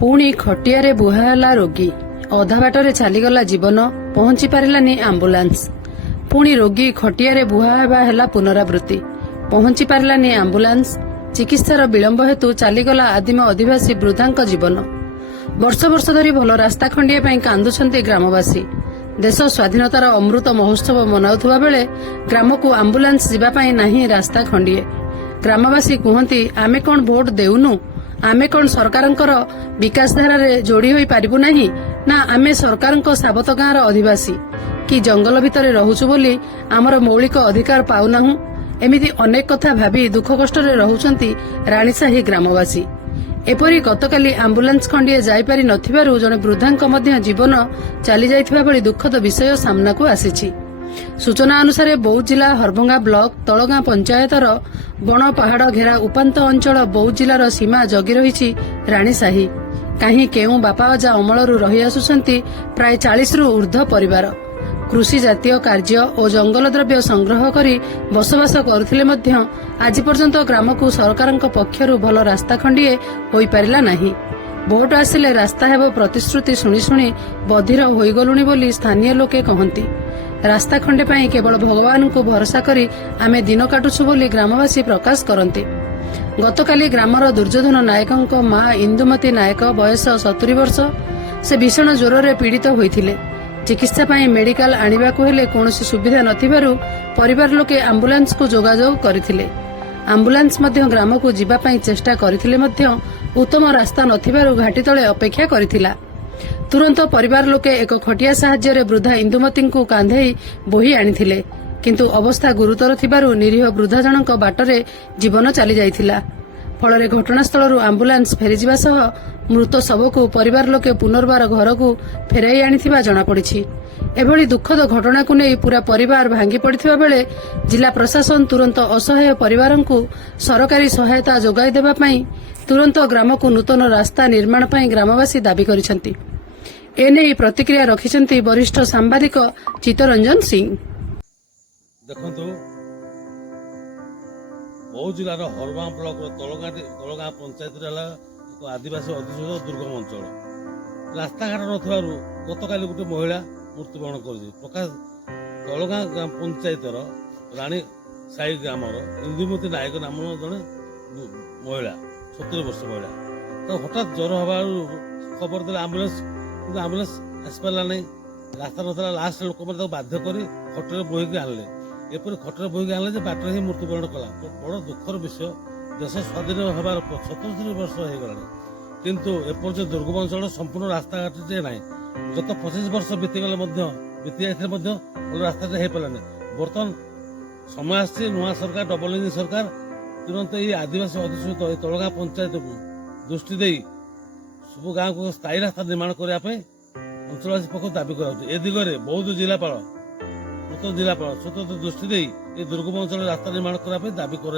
पुणी खटिया बुहाला रोगी अधा बाटर चलीगला जीवन पहुंची पारानी आंबुलांस। पुणी रोगी खटिया बुहा पुनरावृत्ति पहुंची पारानी आंबुलांस। चिकित्सार विलंब हेतु चलीगला आदिम अधिवासी वृद्धा जीवन। वर्ष वर्ष धरी भल रास्ता खंडिया कांदुंट ग्रामवासी। देश स्वाधीनतार अमृत महोत्सव मनाउथुबा बेले ग्राम को आंबुलांस जीवापाई नाही रास्ता खंडिए। ग्रामवासी कहती आमे कौन भोट देउनु, आमे कौन सरकारंकर विकास धारा जोड़ी होई पारिबु नाही ना आमे सरकारंक साबत गाँर अधिवासी कि जंगल भितर रहुचु बोली आमर मौलिक अधिकार पाउनाहु। एमिति अनेक कथा भाबी दुख कष्टरे रहुचंती राणीसाही ग्रामवासी। एपरी गतकाली आंबुलांस खंडिए जाइपारि नथिबारु जने वृद्धांक मध्य जीवन चली जाइथिबा भली दुखद विषय सामना को आसीछि। सूचना अनुसार बौद्ध जिला हरभंगा ब्लॉक तलगां पंचायतर बण पहाड़ घेरा उपांत अंचल बौद्ध जिलार सीमा जगी रही राणीसाही। कहीं केउ बापाजा अमलरू रही आसुछंती प्राय 40 रु ऊर्ध्व परिवार। कृषि जातीय कार्य और जंगल द्रव्य संग्रह करी बसवास करुथिले मध्य आज पर्यंत ग्राम को सरकारंक पक्षरु भल रास्ता खंडिए होई पारिला नाही। भोट आसिले रास्ता हेबो प्रतिश्रुति शुणी शुणी बधिर होईगलुणी बोली स्थानीय लोके कहंती। रास्ता खंडे पाई केवल भगवान को भरोसा करी आमे दिन काटुछु बोली ग्रामवासी प्रकाश करंती। गतकाली ग्रामर दुर्योधन नायकंक मां इंदुमती नायक बयस 70 वर्ष। से भीषण ज्वर पीड़ित होइथिले। चिकित्सा पाई मेडिकल आनिबाकु हेले कोनोसी सुविधा नथिबारु परिवार लोके आंबुलांस को जोगाजोग करथिले। आंबुलांस मध्य ग्राम को जीवा पाई चेष्टा करथिले मध्य उत्तम रास्ता नथिबारु घाटी तळे अपेक्षा करथिला। तुरंत परिवार लोके एक खटिया साहाय्य वृद्धा इंदुमती को कांधेई बोही आनिथिले, किंतु अवस्था गुरुतर थिबारु निरीह वृद्धा जनक बाटरे जीवन चली जाइथिला। फलरे घटनास्थल आंबुलांस फेरीजिबा सह मृत शव को परिवार लोके पुनर्बार घर को फेराई आनिथिबा जଣା पड़िछि। एभली दुखद घटना को नहीं पूरा परिवार भांगी पड़िथिबा बेले जिला प्रशासन तुरंत असहाय परिवार को सरकारी सहायता जोगाई देबा पई तुरंत ग्राम को नूतन रास्ता निर्माण पई ग्रामवासी दाबी करिसेंती। एने प्रतिक्रिया रखिसेंती वरिष्ठ सांबादिक चित्तरंजन सिंह। देखंतु बौद्ध जिलार हरभंगा ब्लॉक तलगां पंचायत एक आदिवासी अधिशूचित दुर्गम अंचल। रास्ताघाट नथिबारु गतकाली गोटे महिला मृत्युवरण कर प्रकाश तलगां पंचायतर राणी साई ग्रामर इंदुमती नायक नाम जड़े महिला 70 वर्ष महिला। तो हठात ज्वर हबार खबर देला आंबुलांस आसपारा नहीं। रास्ता ना लास्ट लोक मैंने बाध्य कर खटर बोहिकी आनले। एपरी खटर बोहिकी आनले बाटर ही मृत्युवरण कला। बड़ दुखर विषय। देश स्वाधीन हबार 77 वर्ष हो गलानी किंतु एपर्यंत दुर्गम अंचल संपूर्ण रास्ताघाट ना गत 25 वर्ष बीतीगले बीती जाते रास्ता हो पारानी। बर्तमान समय आसी नुआ सरकार डबल इंजिन सरकार तुरंत ये आदिवासी अधिशूचित तलगां पंचायत को दृष्टि दे सब गाँव को स्थायी रास्ता निर्माण करने अंचलवासी पक्ष दाबी कर दिगरे बौद्ध जिलापाल नूतन जिलापाल स्वतंत्र दृष्टि दे दुर्गम अंचल रास्ता निर्माण करने दाबी कर।